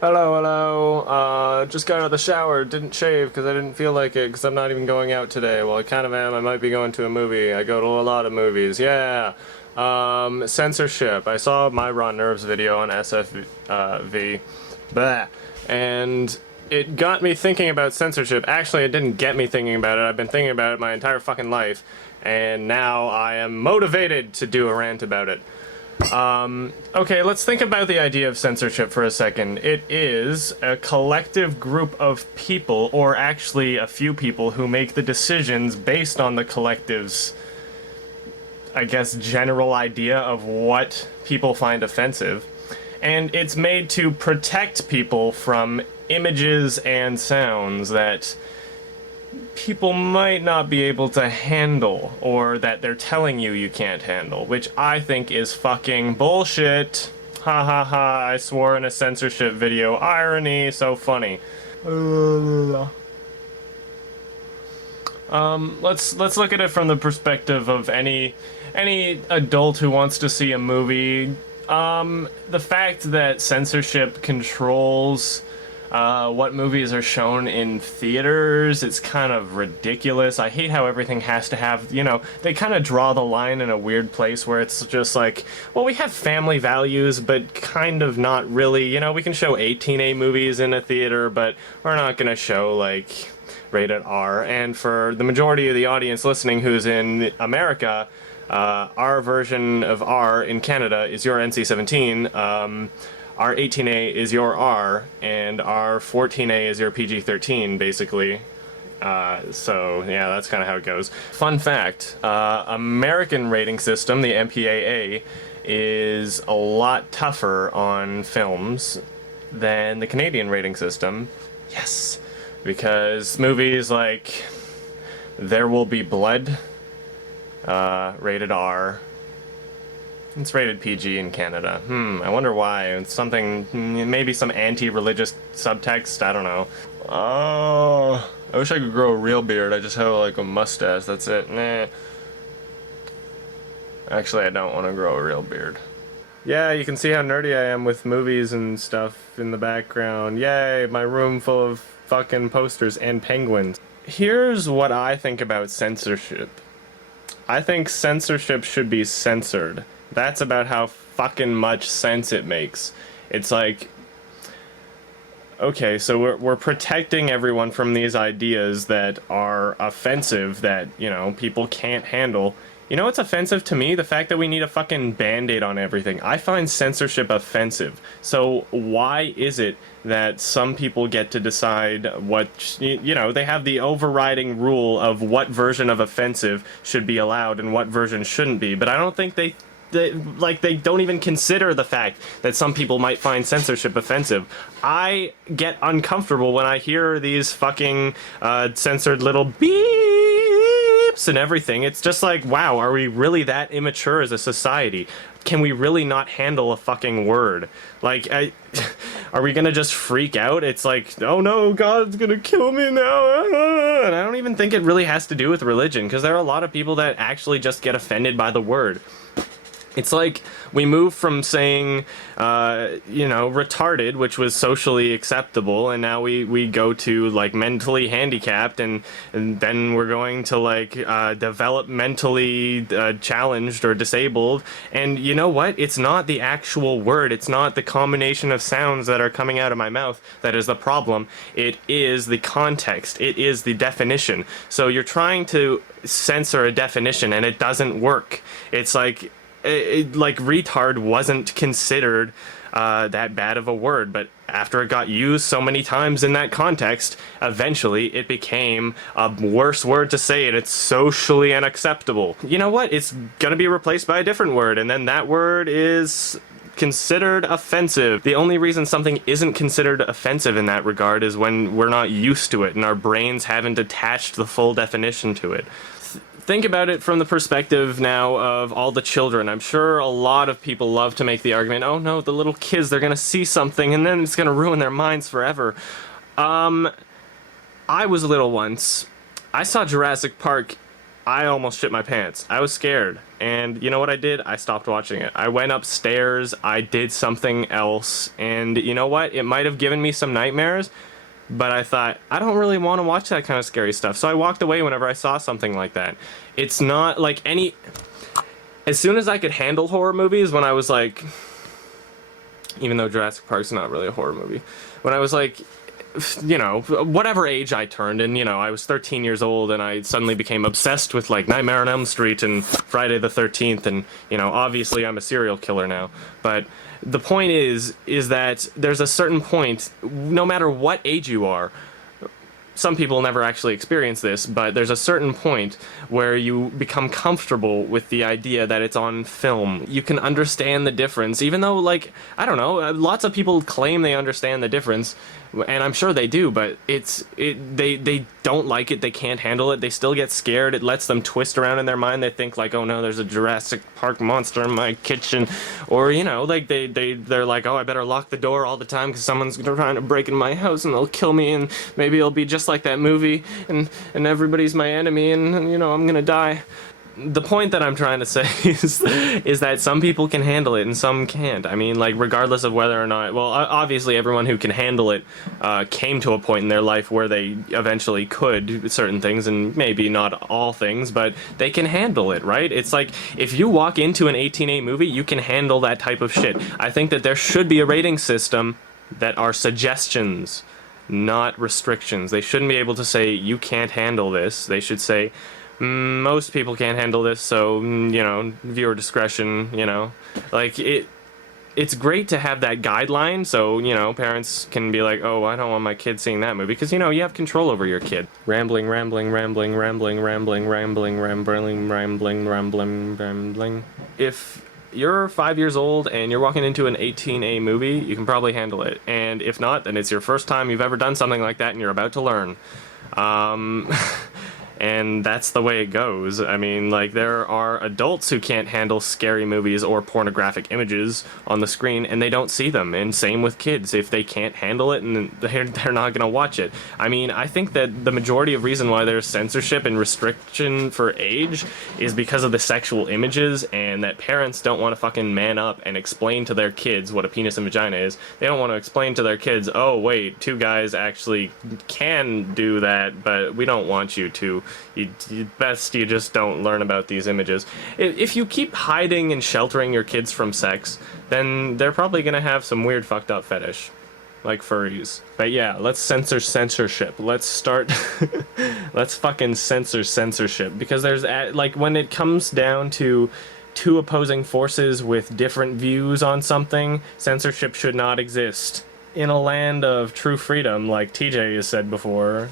Hello, hello. Just got out of the shower. Didn't shave because I didn't feel like it because I'm not even going out today. Well, I kind of am. I might be going to a movie. I go to a lot of movies. Yeah. Censorship. I saw my Raw Nerves video on SFV. Blah. And it got me thinking about censorship. Actually, it didn't get me thinking about it. I've been thinking about it my entire fucking life. And now I am motivated to do a rant about it. Okay, let's think about the idea of censorship for a second. It is a collective group of people, or actually a few people, who make the decisions based on the collective's, I guess, general idea of what people find offensive. And it's made to protect people from images and sounds that people might not be able to handle, or that they're telling you you can't handle, which I think is fucking bullshit. Ha ha ha, I swore in a censorship video. Irony, so funny. Let's look at it from the perspective of any adult who wants to see a movie. The fact that censorship controls what movies are shown in theaters, it's kind of ridiculous. I hate how everything has to have, you know, they kind of draw the line in a weird place where it's just like, well, we have family values, but kind of not really. You know, we can show 18A movies in a theater, but we're not gonna show, like, rated R. And for the majority of the audience listening who's in America, our version of R in Canada is your NC-17. Our 18A is your R, and our 14A is your PG-13, basically. So, yeah, that's kind of how it goes. Fun fact, American rating system, the MPAA, is a lot tougher on films than the Canadian rating system. Yes! Because movies like There Will Be Blood, rated R. It's rated PG in Canada. I wonder why. It's something, maybe some anti-religious subtext, I don't know. Oh, I wish I could grow a real beard. I just have like a mustache, that's it. Nah. Actually, I don't want to grow a real beard. Yeah, you can see how nerdy I am with movies and stuff in the background. Yay, my room full of fucking posters and penguins. Here's what I think about censorship. I think censorship should be censored. That's about how fucking much sense it makes. It's like, okay, so we're protecting everyone from these ideas that are offensive, that, you know, people can't handle. You know what's offensive to me? The fact that we need a fucking band-aid on everything. I find censorship offensive. So why is it that some people get to decide what, you know, they have the overriding rule of what version of offensive should be allowed and what version shouldn't be, but I don't think they don't even consider the fact that some people might find censorship offensive. I get uncomfortable when I hear these fucking censored little beeps and everything. It's just like, wow, are we really that immature as a society? Can we really not handle a fucking word? Like, are we gonna just freak out? It's like, oh no, God's gonna kill me now. And I don't even think it really has to do with religion, because there are a lot of people that actually just get offended by the word. It's like we move from saying, you know, retarded, which was socially acceptable, and now we go to, like, mentally handicapped, and then we're going to, like, developmentally challenged or disabled. And you know what? It's not the actual word. It's not the combination of sounds that are coming out of my mouth that is the problem. It is the context. It is the definition. So you're trying to censor a definition, and it doesn't work. It's like... like retard wasn't considered that bad of a word, but after it got used so many times in that context, eventually it became a worse word to say, and it's socially unacceptable. You know what? It's gonna be replaced by a different word, and then that word is considered offensive. The only reason something isn't considered offensive in that regard is when we're not used to it and our brains haven't attached the full definition to it. Think about it from the perspective now of all the children. I'm sure a lot of people love to make the argument, oh no, the little kids, they're gonna see something and then it's gonna ruin their minds forever. I was little once. I saw Jurassic Park I almost shit my pants. I was scared. And you know what I did? I stopped watching it. I went upstairs, I did something else, and you know what? It might have given me some nightmares, but I thought, I don't really want to watch that kind of scary stuff. So I walked away whenever I saw something like that. It's not like any... As soon as I could handle horror movies, when I was like... Even though Jurassic Park's not really a horror movie. When I was like... You know, whatever age I turned, and you know, I was 13 years old, and I suddenly became obsessed with like Nightmare on Elm Street and Friday the 13th, and you know, obviously I'm a serial killer now. But the point is that there's a certain point, no matter what age you are. Some people never actually experience this, but there's a certain point where you become comfortable with the idea that it's on film. You can understand the difference, even though, like, I don't know, lots of people claim they understand the difference, and I'm sure they do, but they don't like it, they can't handle it, they still get scared, it lets them twist around in their mind, they think like, oh no, there's a Jurassic Park monster in my kitchen, or, you know, like, they're like, oh, I better lock the door all the time because someone's trying to break into my house and they'll kill me, and maybe it'll be just like that movie, and everybody's my enemy, and you know, I'm gonna die. The point that I'm trying to say is that some people can handle it and some can't. I mean, like, regardless of whether or not... Well, obviously everyone who can handle it came to a point in their life where they eventually could certain things, and maybe not all things, but they can handle it, right? It's like, if you walk into an 18A movie, you can handle that type of shit. I think that there should be a rating system that are suggestions, not restrictions. They shouldn't be able to say, you can't handle this. They should say... most people can't handle this, so, you know, viewer discretion, you know, like, it's great to have that guideline, so, you know, parents can be like, oh, I don't want my kid seeing that movie, because, you know, you have control over your kid. Rambling. If you're 5 years old and you're walking into an 18A movie, you can probably handle it, and if not, then it's your first time you've ever done something like that and you're about to learn. And that's the way it goes. I mean, like, there are adults who can't handle scary movies or pornographic images on the screen, and they don't see them. And same with kids. If they can't handle it, and they're not going to watch it. I mean, I think that the majority of reason why there's censorship and restriction for age is because of the sexual images, and that parents don't want to fucking man up and explain to their kids what a penis and vagina is. They don't want to explain to their kids, oh, wait, two guys actually can do that, but we don't want you to. Best you just don't learn about these images. If you keep hiding and sheltering your kids from sex, then they're probably gonna have some weird fucked up fetish. Like furries. But yeah, let's censor censorship. Let's start... let's fucking censor censorship. Because there's... like, when it comes down to two opposing forces with different views on something, censorship should not exist. In a land of true freedom, like TJ has said before...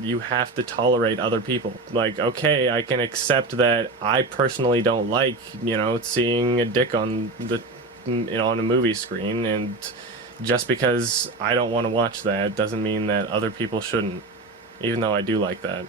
you have to tolerate other people. Like, okay, I can accept that I personally don't like, you know, seeing a dick on the, you know, on a movie screen, and just because I don't want to watch that doesn't mean that other people shouldn't, even though I do like that.